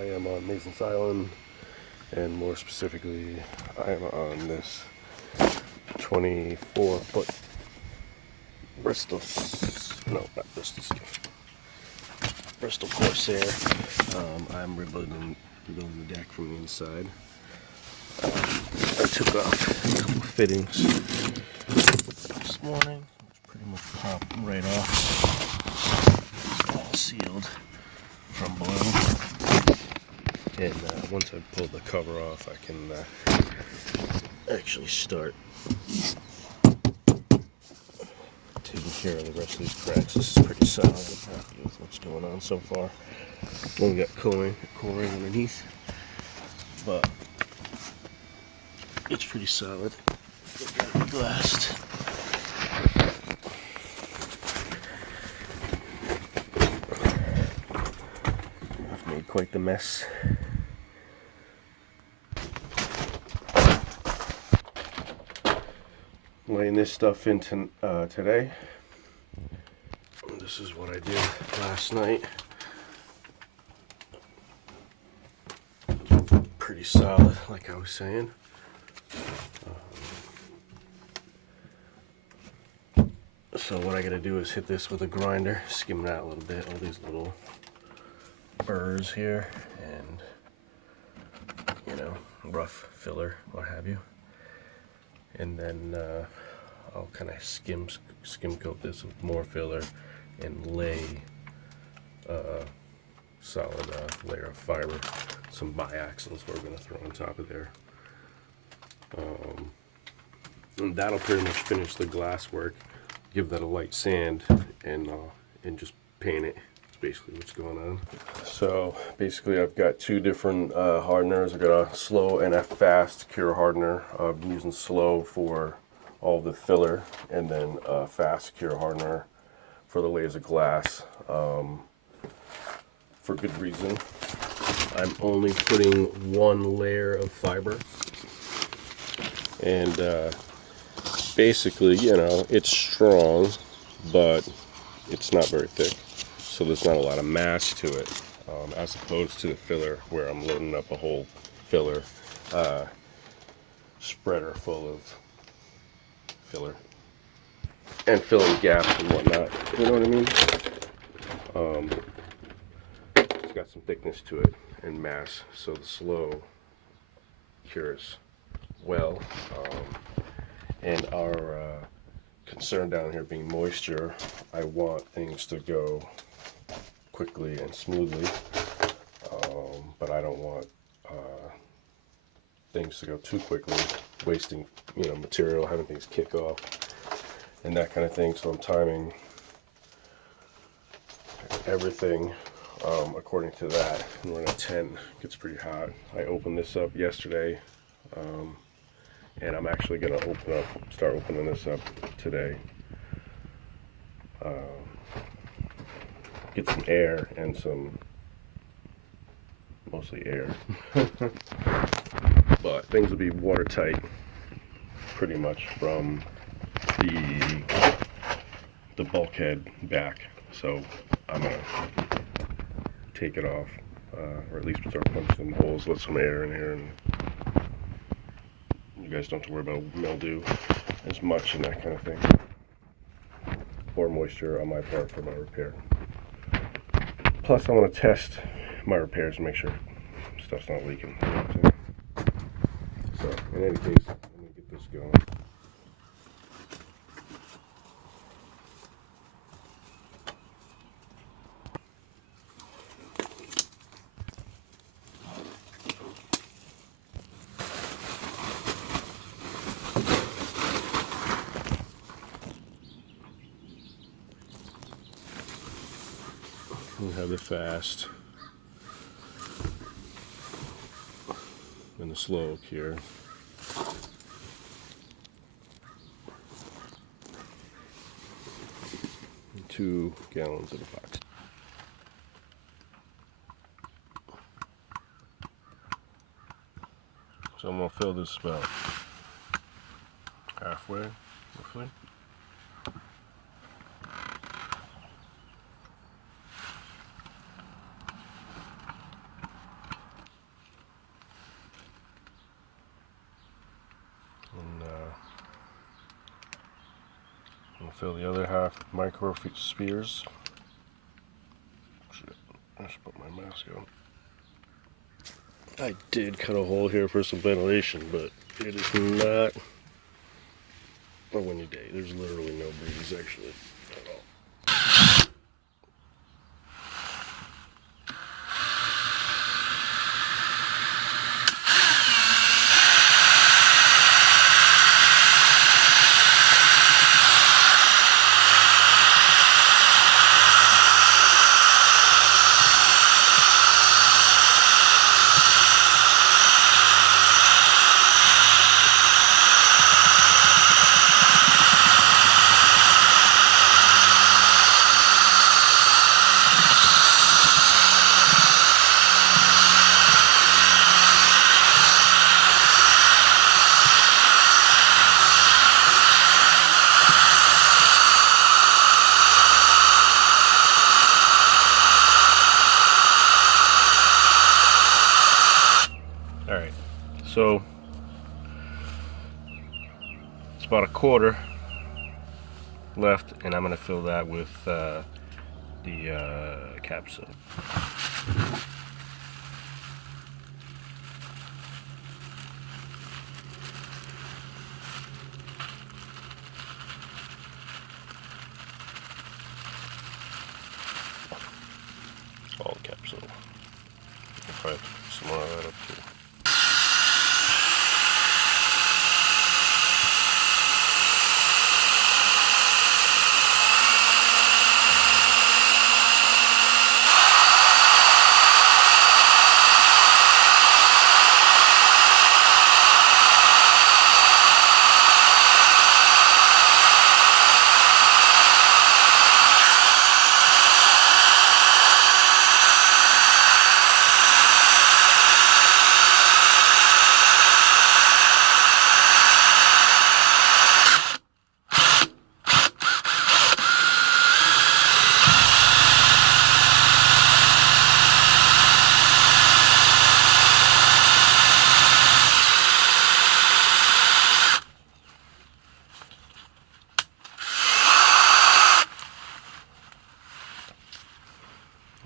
I am on Mason's Island, and more specifically, I am on this 24-foot Bristol, no, not Bristol, Bristol Corsair. I'm rebuilding the deck from the inside. I took off a couple fittings this morning, which pretty much popped right off. It's all sealed from below. And once I pull the cover off, I can actually start taking care of the rest of these cracks. This is pretty solid. I'm happy with what's going on so far. Only got coring underneath, but it's pretty solid. Glassed. I've made quite the mess. Laying this stuff in today. This is what I did last night. Pretty solid, like I was saying. So what I gotta do is hit this with a grinder, skim it out a little bit, all these little burrs here, and rough filler, what have you. And then I'll kind of skim coat this with more filler and lay a solid layer of fiber, some biaxles we're going to throw on top of there. And that'll pretty much finish the glass work. Give that a light sand and just paint it. That's basically what's going on. So basically I've got two different hardeners. I've got a slow and a fast cure hardener. I'm using slow for all the filler, and then fast cure hardener for the layers of glass, for good reason. I'm only putting one layer of fiber, and basically, it's strong, but it's not very thick, so there's not a lot of mass to it, as opposed to the filler, where I'm loading up a whole filler spreader full of filler and filling gaps and whatnot. You know what I mean? It's got some thickness to it and mass, so the slow cures well. And our concern down here being moisture, I want things to go quickly and smoothly, but I don't want things to go too quickly, wasting material, having things kick off and that kind of thing. So I'm timing everything according to that. And we're in a tent. It gets pretty hot. I opened this up yesterday, and I'm actually going to start opening this up today. Get some air and mostly air. But things will be watertight pretty much from the bulkhead back. So I'm going to take it off, or at least start punching some holes, let some air in here, and you guys don't have to worry about mildew as much and that kind of thing, or moisture on my part for my repair. Plus I want to test my repairs and make sure stuff's not leaking. So in any case, let me get this going. We have the fast and the slow cure. 2 gallons of epoxy. So I'm going to fill this about halfway, roughly. fill the other half with micro spheres. Shit, I should put my mask on. I did cut a hole here for some ventilation, but it is not a windy day. There's literally no breeze actually at all. Alright, so it's about a quarter left, and I'm going to fill that with the capsule. All capsule. I'll probably put some more of that up too.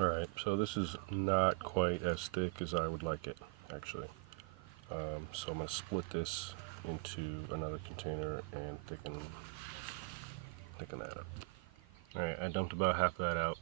Alright, so this is not quite as thick as I would like it, actually. So I'm going to split this into another container and thicken that up. Alright, I dumped about half of that out.